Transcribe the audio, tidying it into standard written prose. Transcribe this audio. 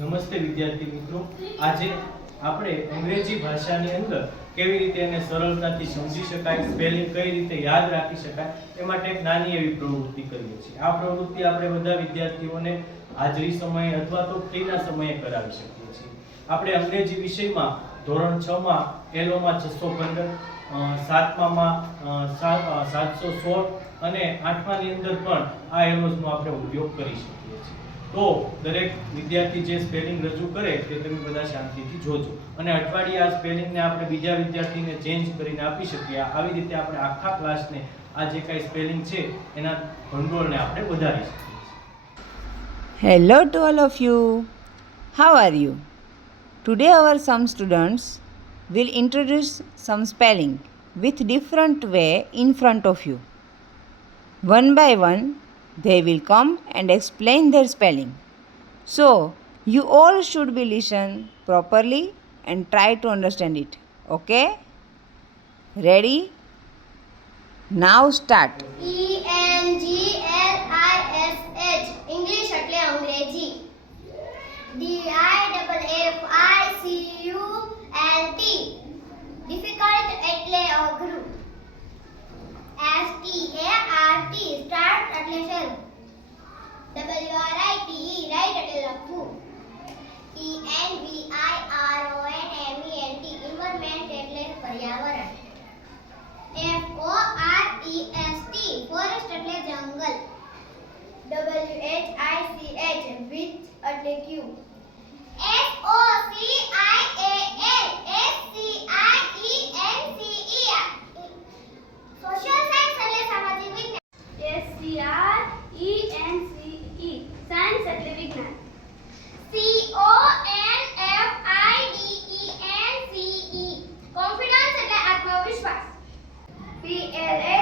નમસ્તે વિદ્યાર્થી મિત્રો, આજે આપણે અંગ્રેજી ભાષાની અંદર કેવી રીતે એને સરળતાથી સમજી શકાય, સ્પેલિંગ કઈ રીતે યાદ રાખી શકાય એ માટે એક નાની એવી પ્રવૃત્તિ કરીએ છીએ. આ પ્રવૃત્તિ આપણે બધા વિદ્યાર્થીઓને હાજરી સમયે અથવા તો ફ્રીના સમયે કરાવી શકીએ છીએ. આપણે અંગ્રેજી વિષયમાં ધોરણ 6 માં એલોમાં 615, 7મામાં 716 અને 8માની અંદર પણ આ એલોઝનો આપણે ઉપયોગ કરી શકીએ છીએ. તો દરેક વિદ્યાર્થી જે સ્પેલિંગ રજૂ કરે તે તમે બધા શાંતિથી જોજો અને અઠવાડિયે આ સ્પેલિંગને આપણે બીજા વિદ્યાર્થીને ચેન્જ કરીને આપી શકીએ. આવી રીતે આપણે આખા ક્લાસને આ જે કાંઈ સ્પેલિંગ છે એના ભંડોળને આપણે વધારી શકીએ છીએ. Hello to all of you. How are you? Today our some students will introduce some spelling with different way in front of you. One by one they will come and explain their spelling. So you all should be listen properly and try to understand it. Okay? Ready? Now start. ENGLISH English એટલે અંગ્રેજી. DIFFICULT difficult એટલે અઘરું. START start એટલે શરૂ. WRITE right એટલે લખવું. ENVIRONMENT environment એટલે પર્યાવરણ. FOREST forest એટલે જંગલ. WHICH witch એટલે ક્યુ. social science એટલે સામાજિક વિજ્ઞાન. SCRENCE science એટલે વિજ્ઞાન. CONFIDENCE confidence એટલે આત્મવિશ્વાસ. PLA